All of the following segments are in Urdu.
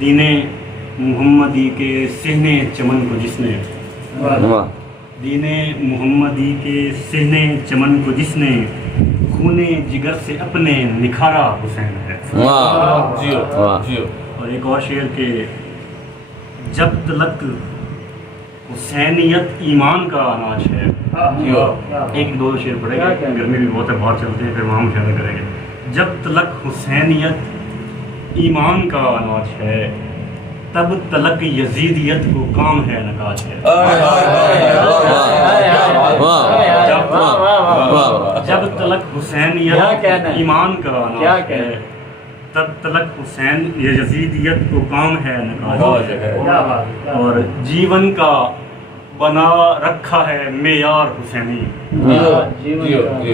دین محمدی کے صحن چمن کو جس نے دین محمدی کے صحن چمن کو جس نے خون جگر سے اپنے نکھارا حسین ہے۔ اور ایک اور شعر کہ جب تلک حسینیت ایمان کا اناج ہے۔ ایک دو شعر پڑھیں گے، گرمی بھی بہت ہے، باہر چلتے ہیں، پھر وہاں مشاہدہ کریں گے۔ جب تلک حسینیت ایمان کا اناج ہے، تب تلک یزیدیت کو کام ہے نکاج ہے۔ جب تلک حسینیت ایمان کا اناج ہے، تب تلک حسین یزیدیت کو کام ہے نکاج ہے۔ اور جیون کا بنا رکھا ہے معیار حسینی،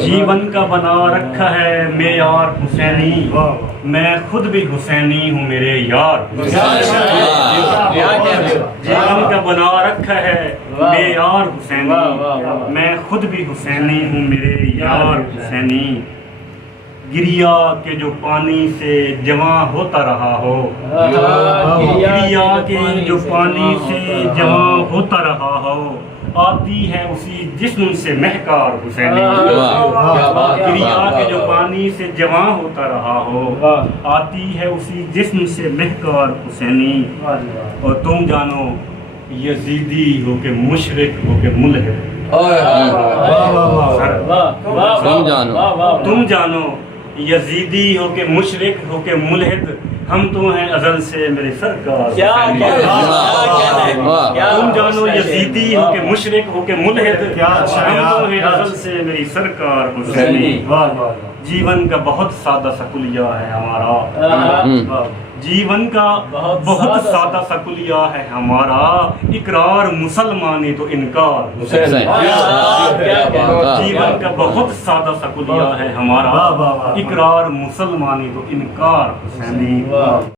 جیون کا بنا رکھا ہے معیار حسینی، میں خود بھی حسینی ہوں میرے یار۔ جیون کا بنا رکھا ہے معیار حسینی، میں خود بھی حسینی ہوں میرے یار حسینی۔ گریا کے جو پانی سے جمع ہوتا رہا ہو، گریا کے جو پانی سے جمع ہوتا رہا ہو، آتی ہے اسی جسم سے مہکار حسینی۔ گریا کے جو پانی سے جمع ہوتا رہا ہو، آتی ہے اسی جسم سے مہکار حسینی۔ اور تم جانو یزیدی ہو کہ مشرک ہو کہ ملحد، تم جانو یزیدی ہو کہ مشرک ہو کہ ملحد، ہم تو ہیں ازل سے میرے سرکار۔ تم جانو یزیدی ہو کہ مشرک ہو کہ ملحد، ہم تو ہیں ازل سے میری سرکار حسینی۔ جیون کا بہت سادہ سا کلیہ ہے ہمارا، جیون کا بہت سادہ سا کلیہ ہے ہمارا، اقرار مسلمانی تو انکار حسینی۔ جیون کا بہت سادہ سا کلیہ ہے ہمارا، اقرار مسلمانی تو انکار حسینی۔